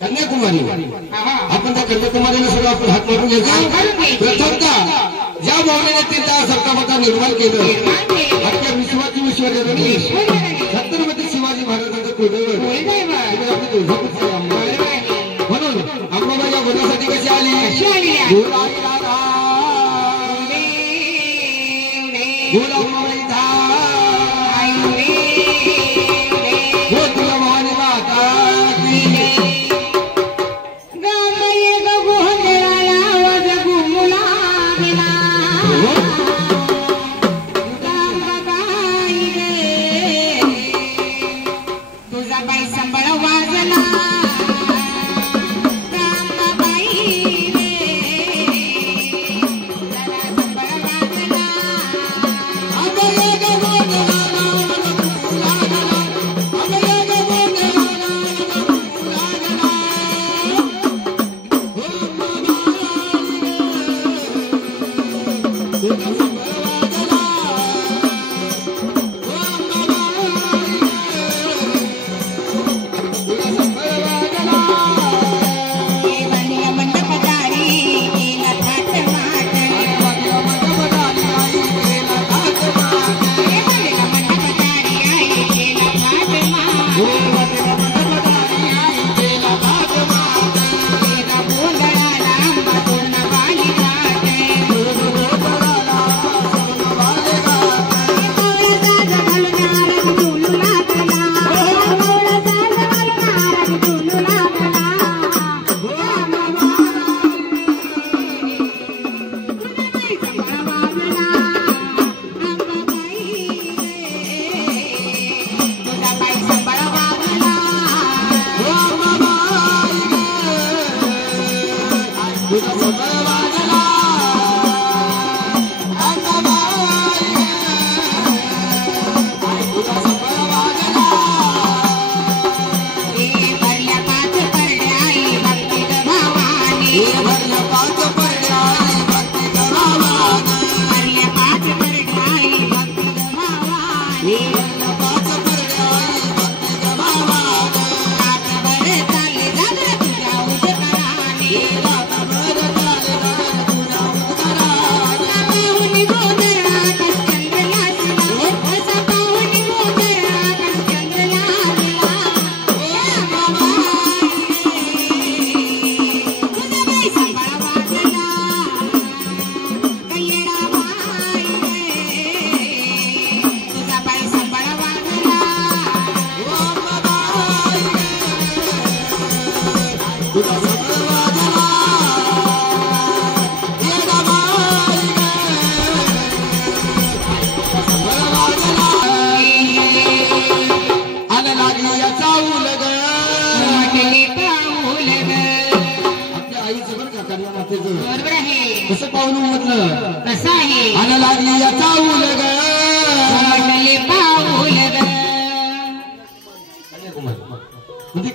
कन्याकुमारी आपण त्या कन्याकुमारीला सगळं आपण हात मारून घ्यायचा। प्रथमतः ज्या भावनेने ते त्या सरकारमध्ये निर्माण केलं आपल्या विश्वाची विश्वजननी छत्रपती शिवाजी महाराजांचं कुलदैवत म्हणून अंबाबाई या वनासाठी कशी आली?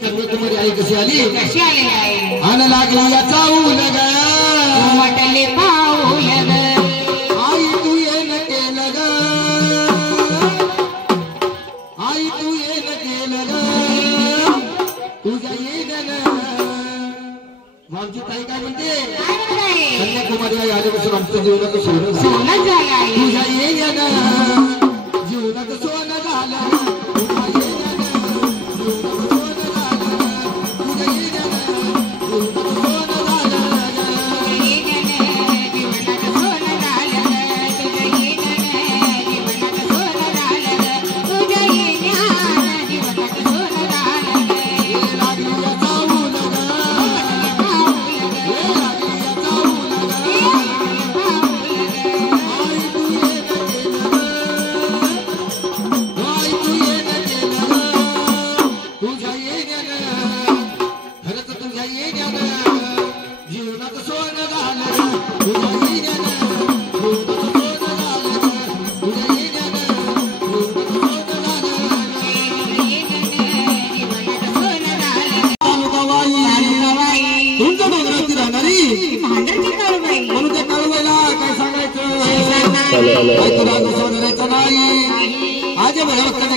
कन्याकुमारी आई कशी आली? आन लागली याचा उलग म्हटले पाऊल आई तू येन केलं ग, आई तू येन केलं ग, तुझ्या येन आमची ताई काय म्हणते? कन्याकुमारी आई आल्यापासून आमच्या जीवनाचं सोनं झालं, तुझ्या येन जीवनाचं सोनं झालं।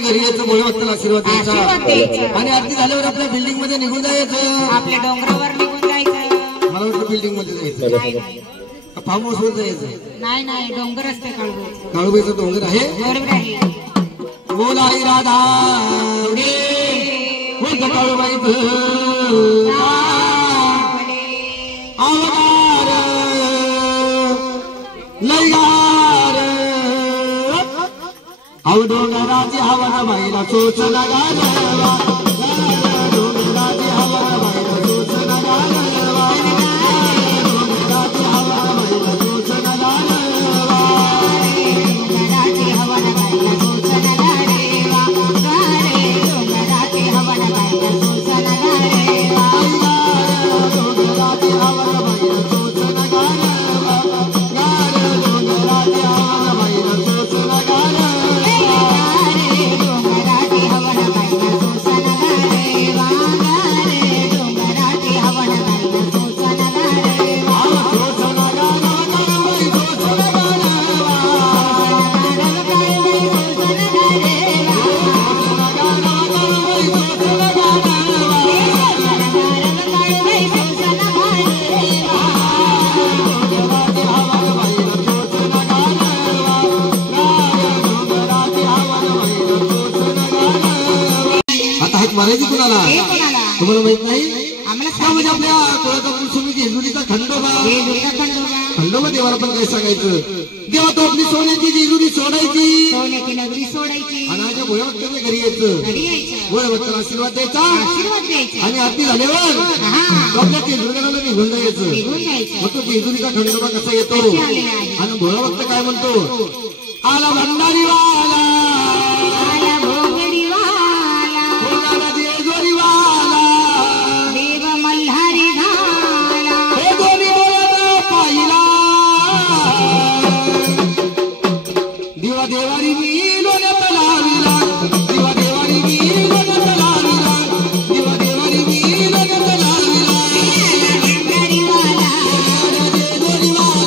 घरी यायचं, भोळे भक्ताला आशीर्वाद आशीर्वाद द्यायचा द्यायचा. आणि आरती झाल्यावर आपल्या बिल्डिंग मध्ये निघून जायचं. आपल्या डोंगरावर निघून जायचं. मला वाटतं बिल्डिंग मध्ये जायचं, नाही नाही फार्म हाऊस वर जायचं. नाही नाही डोंगर असते काळूबाईचं. काळूबाईचं डोंगर आहे. बरोबर आहे. बोल आई राधा बोल काळूबाईचं अवतार लयार अव डोंगराची हवा बाईला चोच लगावा, डोंगराची हवा बाईला चोच लगावा, डोंगराची हवा बाईला चोच लगावा, डोंगराची हवा बाईला चोच लगावा, डोंगराची हवा बाईला चोच लगावा, डोंगराची हवा बाईला चोच लगावा, डोंगराची हवा बाईला चोच लगावा. मारायची कुणाला तुम्हाला माहित नाही. म्हणजे आपल्या कोळाचा तुम्ही जेजुरीचा खंडोबा, खंडोबा देवाला पण काय सांगायचं, देवा तो आपली सोन्याची जेजुरी सोडायची, सोन्याची नगरी सोडायची आणि माझ्या भोळ्या भक्ताच्या घरी यायचं, भोळ्या भक्ताला आशीर्वाद द्यायचा आणि आरती झाल्यावर आपल्या जेजुरीला निघून जायचं. मग तो जेजुरीचा खंडोबा कसा येतो आणि भोळा भक्त काय म्हणतो, आला भंडारी वाला, आला भोगडी वाला, जेजुरी वाला, देव मल्हारी घाला, हे दोन्ही डोळ्यानं पाहिला, दिवा देवारी मी लोण्यात लाविला, दिवा देवारी मी लोण्यात लाविला, दिवा देवारी मी लोण्यात लाविला, भंडारी वाला, जेजुरी वाला,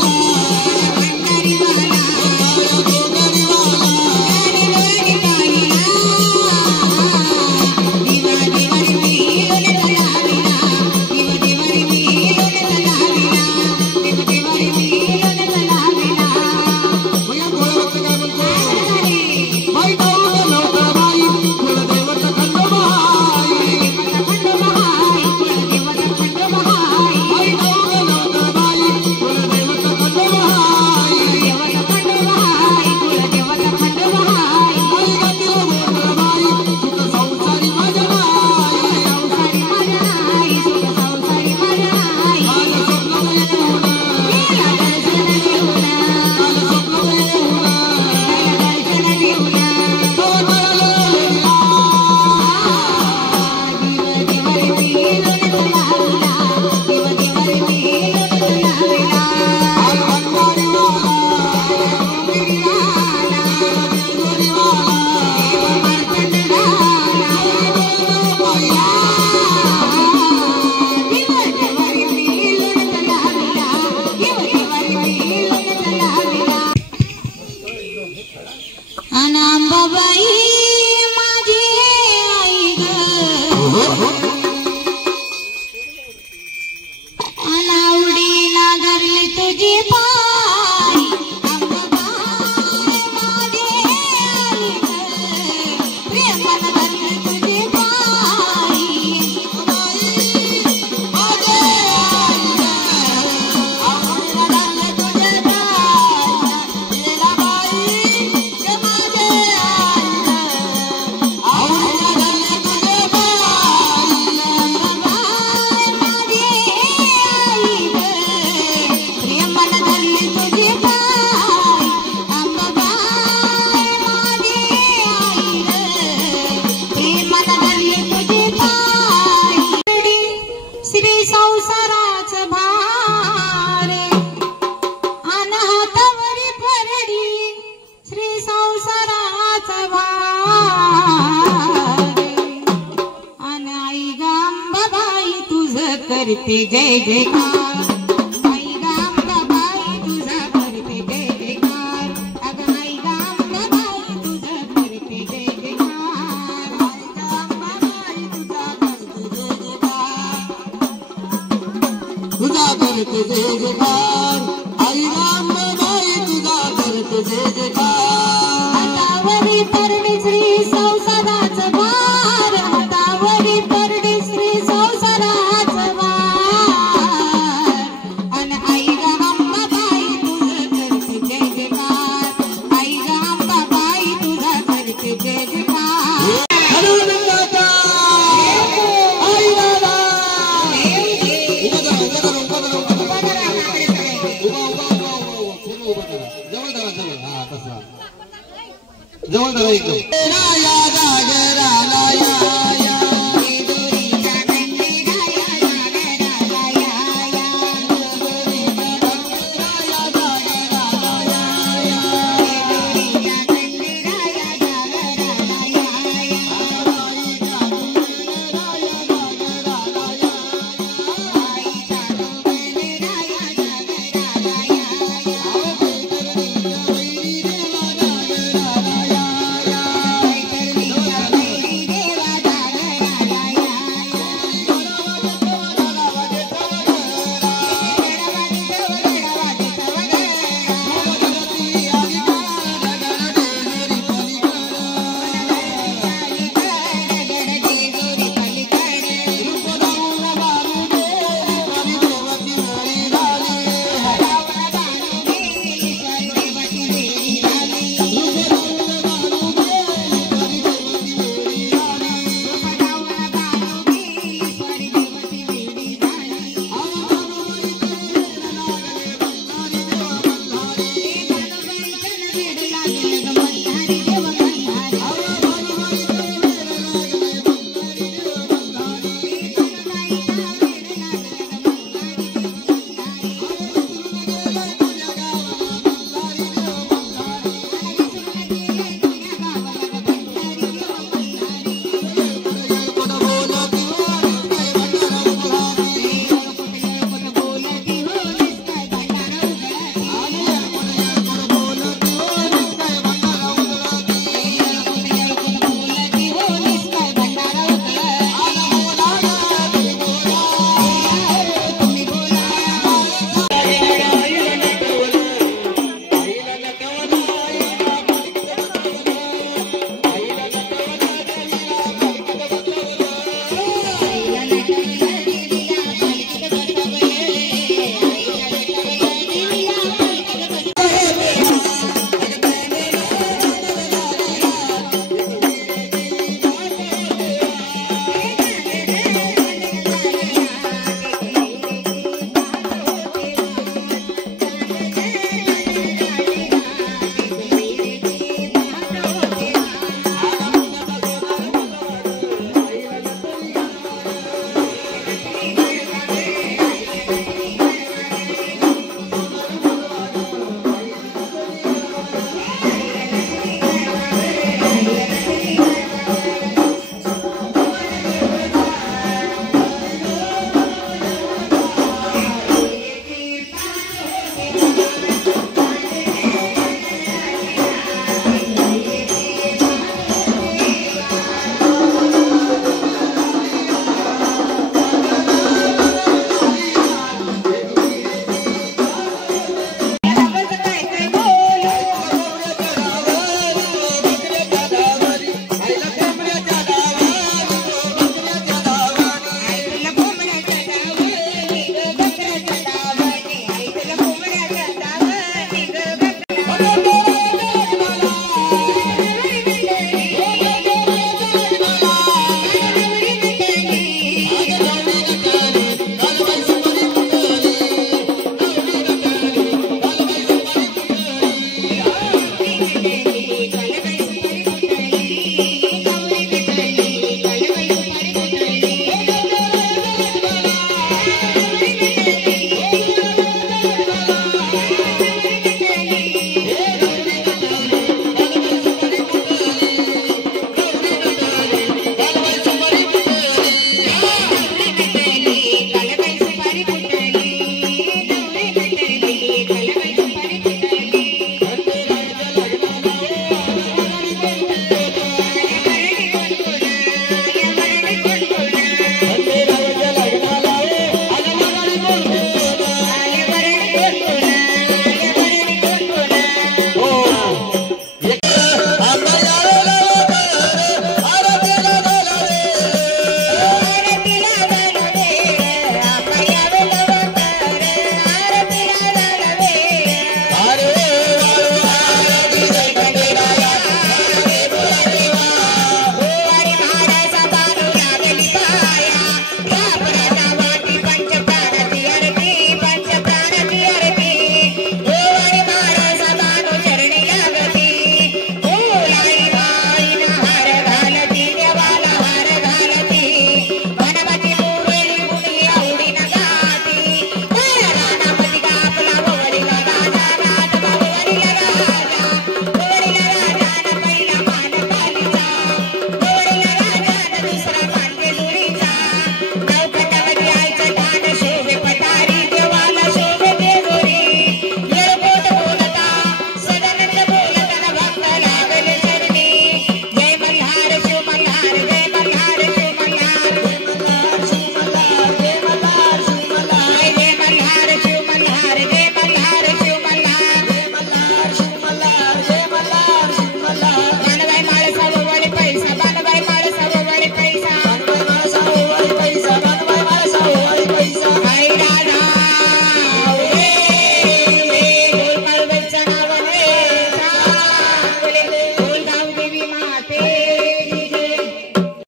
भंडारी वाला, जेजुरी वाला, देवारी पाहिला, दिवा देवारी मी लोण्यात लाविला, दिवा देवारी मी लोण्यात लाविला, दिवा देवारी मी लोण्यात लाविला. मग या भोळ्या भक्त काय म्हणतो, बाई जाऊ नव्हतं बाई कुलदैवत खंडोबाई, खंडोबाई कुलदेवता खंडोबाई, बाई जाऊ नव्हतं बाई कुलदैवत खंडोबाई, देवता खंडोबाई कुलदेवता खंडोबाई, बाई गातील बोल बाई सुख संसारी माझ्या बाई, संसारी माझ्या आई, सुख संसारी माझ्या आई, काल स्वप्नात येऊन, गेला दर्शन देऊन, काल स्वप्नात येऊन, गेला दर्शन देऊन, तो कळलं लेला, दिव देवारी मी लोण्यात लाविला, दिव देवारी मी लोण्यात लाविला, आज भंडारी वाला, भोगडी वाला, जेजुरी वाला, देव मार्तंड घाला, पाहिला, दिव देवारी मी लोण्यात लाविला, दिव देवारी मी लोण्यात लाविला. अनांबाबाई माझी आई ग, अनावडीला धरली तुझी पाय, अंबाबाई माझी आई ग, प्रेमानं धरली तुझी पाय, माझी आई ग, आवडीला धरली तुझे पाय, लीलाबाई ग माझी आई ग, आवडीला धरली तुझे पाय, अंबाबाई माझी आई ग, प्रेमानं धरली तुझी पाय, अंबाबाई माझी आई ग, प्रेमानं धरली तुझी पाय. श्री संसाराच भार अन हातावरी परडी, श्री संसाराच भार अन आई गांबाबाई तुझ करते जय जयकार, आई गांबाबाई तुझ करते जय जयकार, अगं आई गांबाबाई तुझ करते जय जयकार. करते जय जयकार आई रामबाई तुझा करते जय जयकार हातावरी परडी श्री संसाराचं भार हातावरी परडी श्री संसाराचं भार अन आई ग अंबाबाई तुझं करते जय जयकार आई ग अंबाबाई तुझा करते जय जयकार जवळ धरा एकदम